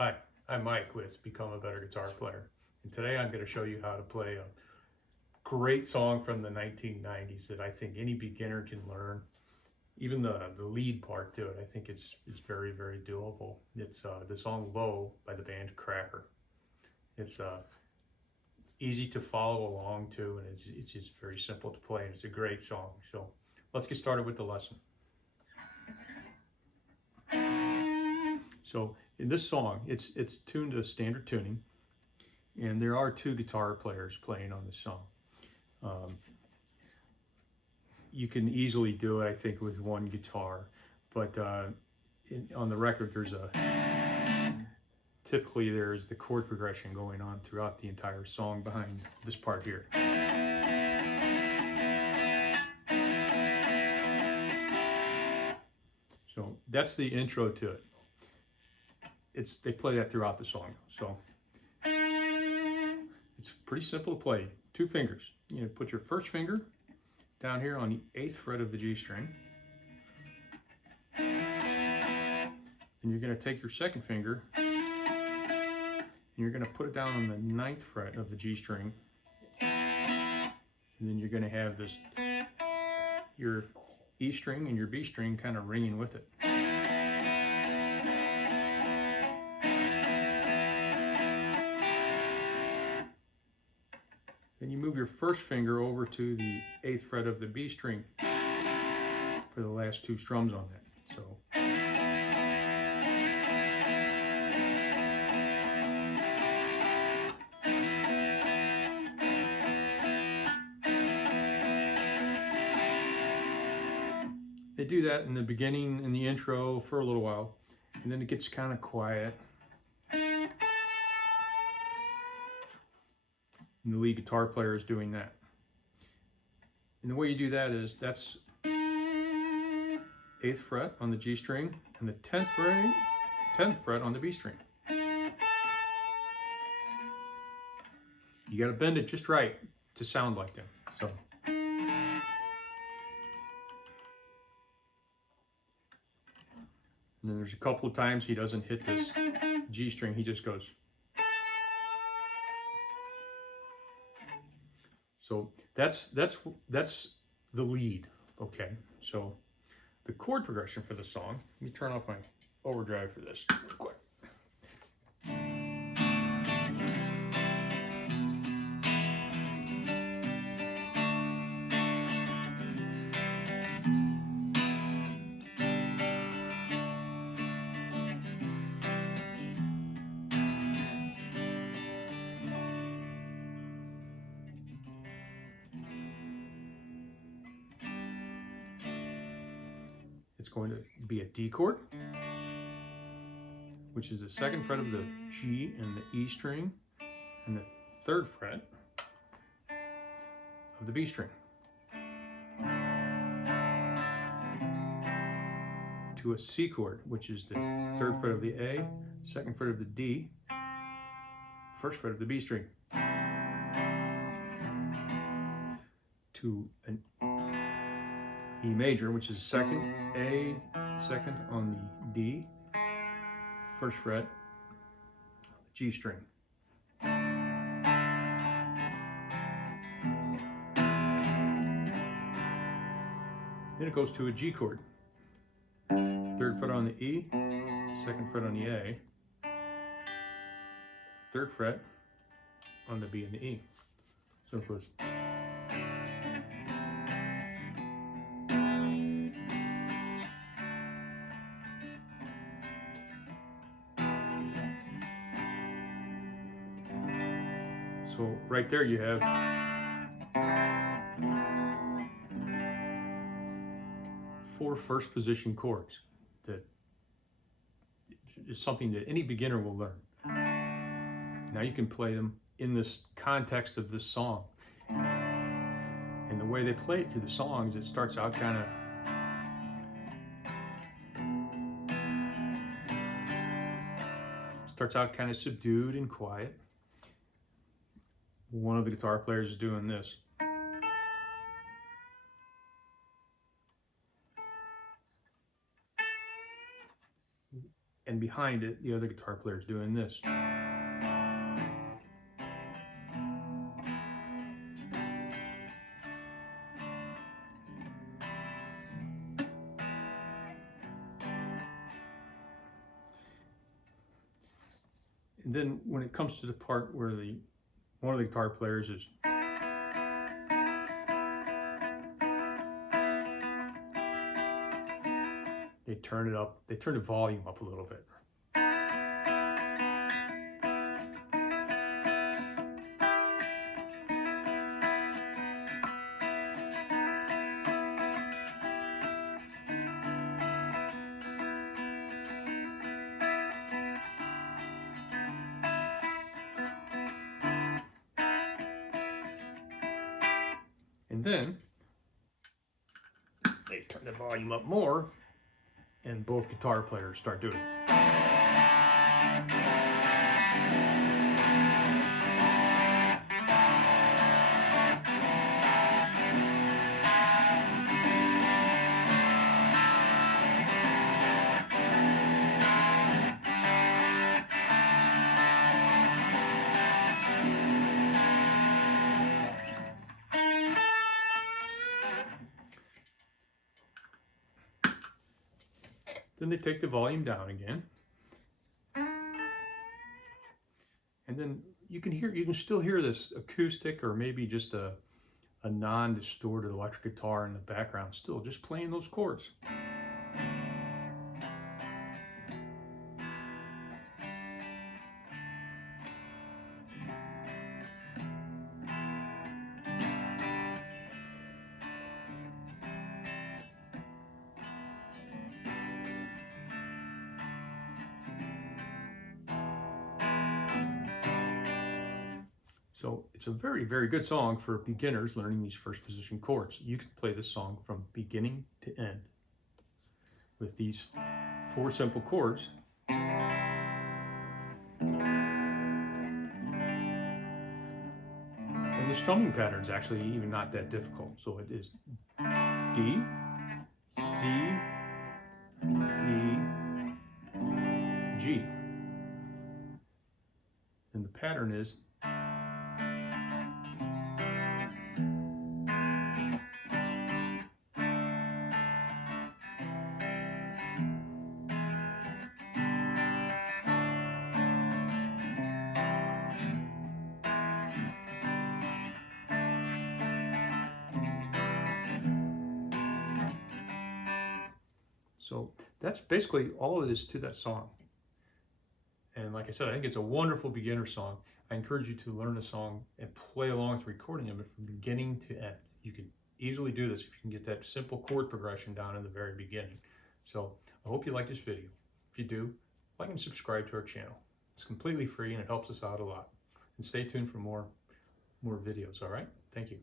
Hi, I'm Mike with Become a Better Guitar Player, and today I'm going to show you how to play a great song from the 1990s that I think any beginner can learn. Even the lead part to it, I think it's very, very doable. It's the song Low by the band Cracker. It's easy to follow along to, and it's just very simple to play, and it's a great song. So let's get started with the lesson. So in this song, it's tuned to standard tuning, and there are two guitar players playing on this song. Um, you can easily do it, I think, with one guitar, but on the record, typically there's the chord progression going on throughout the entire song behind this part here. So that's the intro to it. They play that throughout the song. So it's pretty simple to play. Two fingers. You know, put your first finger down here on the 8th fret of the G string. And you're going to take your second finger and you're going to put it down on the 9th fret of the G string. And then you're going to have your E string and your B string kind of ringing with it. Then you move your first finger over to the 8th fret of the B string for the last two strums on that. So they do that in the beginning, in the intro, for a little while, and then it gets kind of quiet. And the lead guitar player is doing that. And the way you do that is, that's 8th fret on the G string and the 10th fret on the B string. You got to bend it just right to sound like them. So. And then there's a couple of times he doesn't hit this G string, he just goes. So that's the lead, okay? So the chord progression for the song, let me turn off my overdrive for this real quick. It's going to be a D chord, which is the 2nd fret of the G and the E string, and the 3rd fret of the B string. To a C chord, which is the 3rd fret of the A, 2nd fret of the D, 1st fret of the B string. To an E major, which is 2nd, A, 2nd on the D, 1st fret, G string. Then it goes to a G chord. 3rd fret on the E, 2nd fret on the A, 3rd fret on the B and the E. So it goes. So right there you have four first position chords that is something that any beginner will learn. Now you can play them in this context of this song. And the way they play it through the songs, it starts out kind of subdued and quiet. One of the guitar players is doing this. And and behind it, the other guitar player is doing this. And then when it comes to the part where one of the guitar players is they turn it up, they turn the volume up a little bit. And then they turn the volume up more, and both guitar players start doing it. Then they take the volume down again. And then you can still hear this acoustic or maybe just a non-distorted electric guitar in the background still just playing those chords. So it's a very, very good song for beginners learning these first position chords. You can play this song from beginning to end with these 4 simple chords. And the strumming pattern is actually even not that difficult. So it is D, C, E, G. And the pattern is so that's basically all it is to that song. And like I said, I think it's a wonderful beginner song. I encourage you to learn the song and play along with recording them from beginning to end. You can easily do this if you can get that simple chord progression down in the very beginning. So I hope you like this video. If you do, like and subscribe to our channel. It's completely free and it helps us out a lot. And stay tuned for more videos, all right? Thank you.